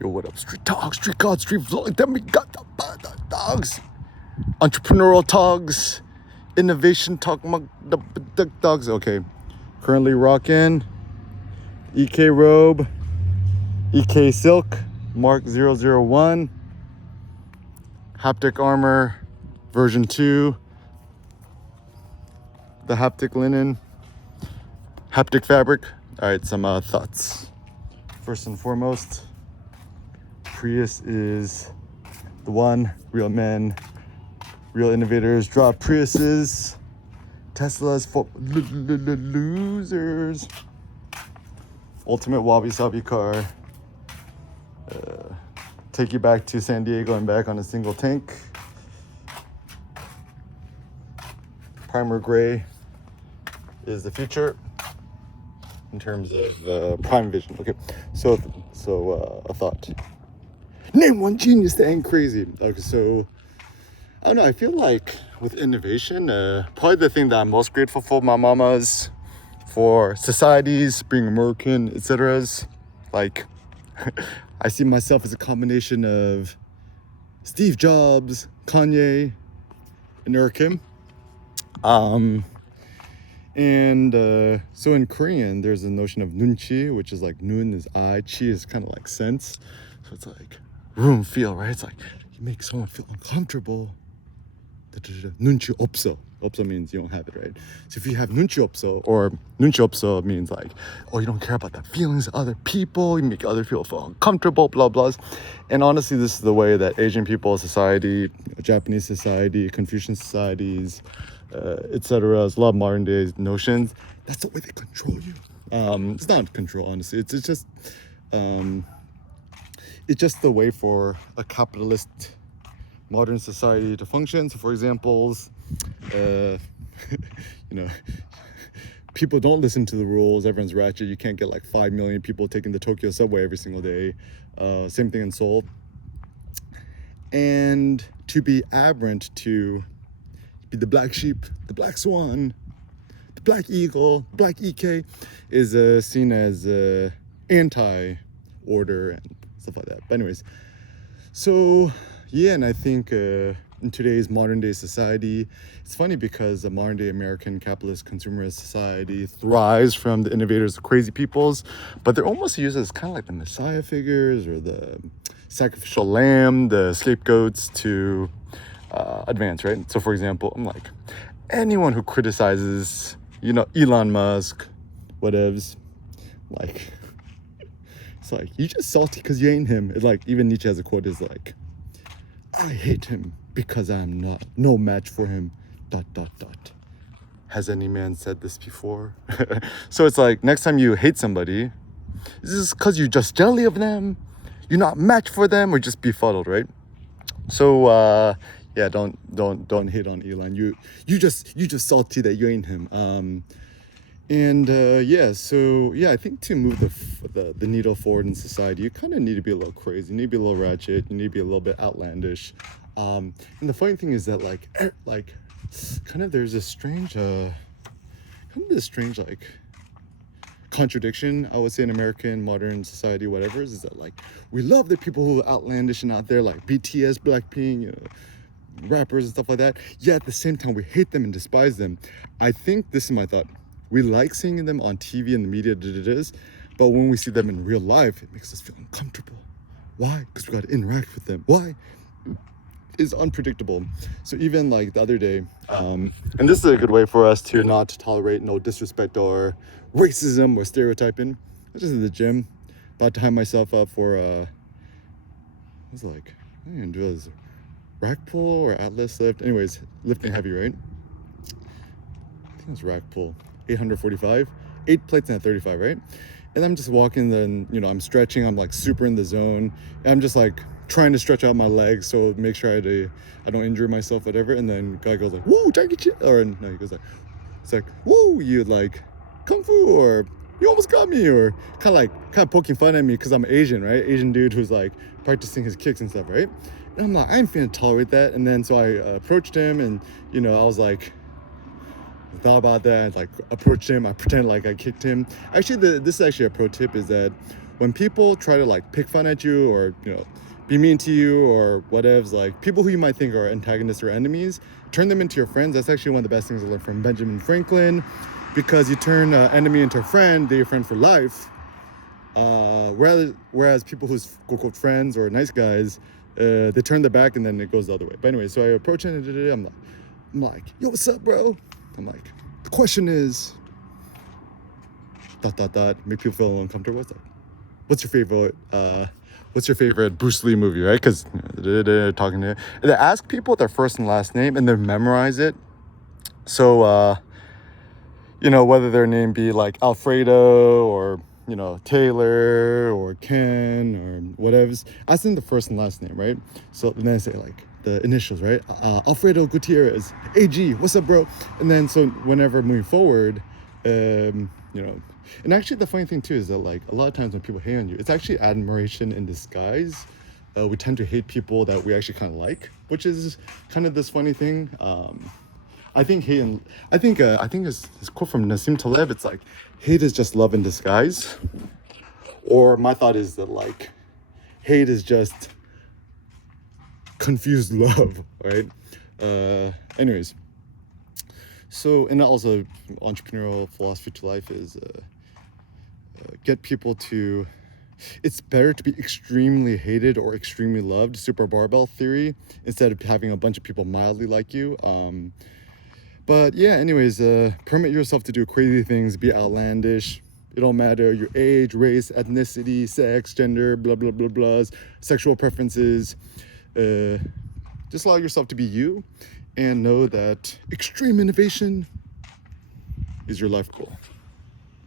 Yo, what up? Street talk, street god, street vlog. Then we got the dogs. Entrepreneurial talks, innovation talk, the dogs. Okay, currently rocking EK robe, EK silk, Mark 001, haptic armor, version 2, the haptic linen, haptic fabric. All right, some thoughts. First and foremost, Prius is the one. Real men, real innovators drop Priuses. Tesla's for losers. Ultimate wabi-sabi car. Take you back to San Diego and back on a single tank. Primer gray is the future in terms of prime vision. Okay, so a thought. Name one genius that ain't crazy. Okay, so I don't know. I feel like with innovation, probably the thing that I'm most grateful for my mamas, for societies, being American, etc. Like, I see myself as a combination of Steve Jobs, Kanye, and Kim. So in Korean, there's a notion of nunchi, which is like nun is eye, chi is kind of like sense. So it's like room feel, right? It's like you make someone feel uncomfortable. Nunchi opso. Opso means you don't have it, right? So if you have nunchi opso, or nunchi opso means like, oh, you don't care about the feelings of other people, you make other people feel uncomfortable, blah, blah. And honestly, this is the way that Asian people society, Japanese society, Confucian societies, etc. A lot of modern day notions. That's the way they control you. It's not control, honestly. It's just the way for a capitalist modern society to function. So for examples, people don't listen to the rules. Everyone's ratchet. You can't get like 5 million people taking the Tokyo subway every single day. Same thing in Seoul. And to be aberrant, to be the black sheep, the black swan, the black eagle, black EK is seen as anti-order and stuff like that. But anyways, so yeah, and I think in today's modern day society, it's funny because a modern day American capitalist consumerist society thrives from the innovators, the crazy peoples, but they're almost used as kind of like the messiah figures or the sacrificial lamb, the scapegoats to advance, right? So for example, I'm like, anyone who criticizes, Elon Musk, whatevs, like, it's like, you just salty because you ain't him. It's like, even Nietzsche has a quote is like, I hate him because I'm no match for him, ... Has any man said this before? So it's like, next time you hate somebody, is this because you're just jelly of them? You're not match for them, or just befuddled, right? So yeah, don't hate on Elon. You just salty that you ain't him. So I think to move the needle forward in society, you kind of need to be a little crazy. You need to be a little ratchet. You need to be a little bit outlandish. And the funny thing is that like kind of there's this strange like contradiction, I would say, in American modern society, whatever, is that like we love the people who are outlandish and out there, like BTS, Blackpink, rappers and stuff like that. Yet at the same time, we hate them and despise them. I think this is my thought. We like seeing them on TV and the media, but when we see them in real life, it makes us feel uncomfortable. Why? Because we got to interact with them. Why? It's unpredictable. So even like the other day, and this is a good way for us to not tolerate no disrespect or racism or stereotyping. I was just in the gym, about to hype myself up for I was like, I'm gonna do this rack pull or atlas lift. Anyways, lifting heavy, right? I think it was rack pull. 845, 8 plates and 35, right? And I'm just walking, then I'm stretching, I'm like super in the zone, and I'm just like trying to stretch out my legs so make sure I don't injure myself, whatever. And then guy goes like, woo, Jackie Chan, or no, he goes like, it's like, woo, you like kung fu, or you almost got me, or kind of poking fun at me because I'm Asian, right? Asian dude who's like practicing his kicks and stuff, right? And I'm like, I ain't finna tolerate that. And then so I approached him, and I was like, thought about that, like approached him, I pretended like I kicked him. Actually, this is actually a pro tip, is that when people try to like pick fun at you or be mean to you or whatevs, like people who you might think are antagonists or enemies, turn them into your friends. That's actually one of the best things I learned from Benjamin Franklin, because you turn an enemy into a friend, they're your friend for life. Whereas people who's quote friends or nice guys, they turn their back and then it goes the other way. But anyway, so I approach it and I'm like, yo, what's up, bro? I'm like, the question is make people feel uncomfortable. It's like, what's your favorite Bruce Lee movie, right? Because talking to, they ask people their first and last name and then memorize it. So whether their name be like Alfredo or Taylor or Ken or whatever's, ask them the first and last name, right? So then I say like the initials, right? Alfredo Gutierrez, AG, what's up, bro? And then so whenever moving forward, and actually the funny thing too is that like a lot of times when people hate on you, it's actually admiration in disguise. We tend to hate people that we actually kind of like, which is kind of this funny thing. I think it's this quote from Nassim Taleb. It's like, hate is just love in disguise. Or my thought is that like, hate is just confused love, right? Anyways, so, and also entrepreneurial philosophy to life is get people to, it's better to be extremely hated or extremely loved, super barbell theory, instead of having a bunch of people mildly like you. But yeah, anyways, permit yourself to do crazy things, be outlandish. It don't matter your age, race, ethnicity, sex, gender, blah, blah, blah, blahs, sexual preferences. Just allow yourself to be you and know that extreme innovation is your life goal.